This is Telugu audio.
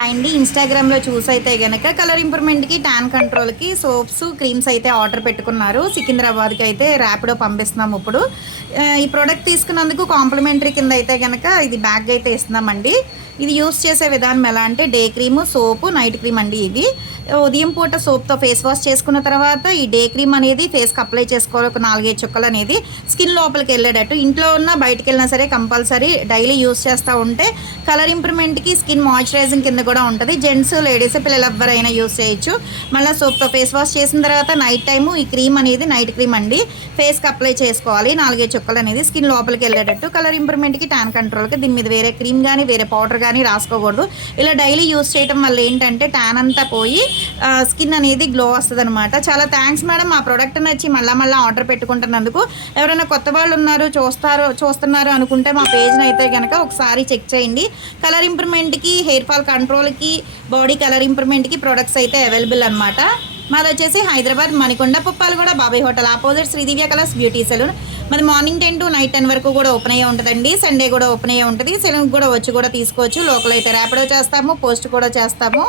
అండి ఇన్‌స్టాగ్రామ్‌లో చూసైతే గనక కలర్ ఇంప్రూవ్‌మెంట్‌కి, టాన్ కంట్రోల్‌కి సోప్స్, క్రీమ్స్ అయితే ఆర్డర్ పెట్టుకున్నారు. సికింద్రాబాద్‌కి అయితే ర్యాపిడో పంపిస్తున్నాం ఇప్పుడు. ఈ ప్రొడక్ట్ తీసుకున్నందుకు కాంప్లిమెంటరీ కింద అయితే గనక ఇది బ్యాగ్ అయితే ఇస్తున్నామండి. ఇది యూజ్ చేసే విధానం ఎలా అంటే డే క్రీము, సోపు, నైట్ క్రీమ్ అండి ఇవి. ఉదయం పూట సోప్‌తో ఫేస్ వాష్ చేసుకున్న తర్వాత ఈ డే క్రీమ్ అనేది ఫేస్‌కి అప్లై చేసుకోవాలి. ఒక 4, 5 చుక్కలనేది స్కిన్ లోపలికెళ్ళేటట్టు. ఇంట్లో ఉన్నా బయటికెళ్ళినా సరే కంపల్సరీ డైలీ యూజ్ చేస్తా ఉంటే కలర్ ఇంప్రూవ్‌మెంట్‌కి, స్కిన్ మాయిశ్చరైజింగ్ కింద కూడా ఉంటది. జెంట్స్, లేడీస్, పిల్లలు ఎవ్వరైనా యూజ్ చేయొచ్చు. మళ్ళా సోప్‌తో ఫేస్ వాష్ చేసిన తర్వాత నైట్ టైము ఈ క్రీమ్ అనేది నైట్ క్రీమ్ అండి. ఫేస్‌కి అప్లై చేసుకోవాలి. 4, 5 చుక్కలనేది స్కిన్ లోపలికెళ్ళేటట్టు. కలర్ ఇంప్రూవ్‌మెంట్‌కి, టాన్ కంట్రోల్‌కి దీని మీద వేరే క్రీమ్ గానీ, వేరే పౌడర్ గానీ రాసుకోకూడదు. ఇలా డైలీ యూజ్ చేయటం వల్ల ఏంటంటే టాన్ అంతా పోయి స్కిన్ అనేది గ్లో వస్తదనమాట. చాలా థాంక్స్ మేడం. మా ప్రొడక్ట్ నచ్చి మళ్ళా ఆర్డర్ పెట్టుకుంటున్నందుకు. ఎవరైనా కొత్త వాళ్ళున్నారు, చూస్తున్నారు అనుకుంటే మా పేజ్‌నైతే గనక ఒకసారి చెక్ చేయండి. కలర్ ఇంప్రూవ్‌మెంట్‌కి, హెయిర్ ఫాల్ కంట్రోల్‌కి, బాడీ కలర్ ఇంప్రూవ్‌మెంట్‌కి ప్రొడక్ట్స్ అయితే అవైలబుల్ అనమాట. మాదొచ్చేసి Hyderabad Manikonda, Puppalaguda, Babai hotel opposite Sridivya colours beauty saloon. మాది మార్నింగ్ 10 టు నైట్ 10 వరకు కూడా ఓపెన్ అయ్యే ఉంటుందండి. సండే కూడా ఓపెన్ అయ్యే ఉంటుంది. సెలూన్‌కి కూడా వచ్చి కూడా తీసుకోవచ్చు. లోకల్ అయితే ర్యాపిడో చేస్తాము, పోస్ట్ కూడా చేస్తాము.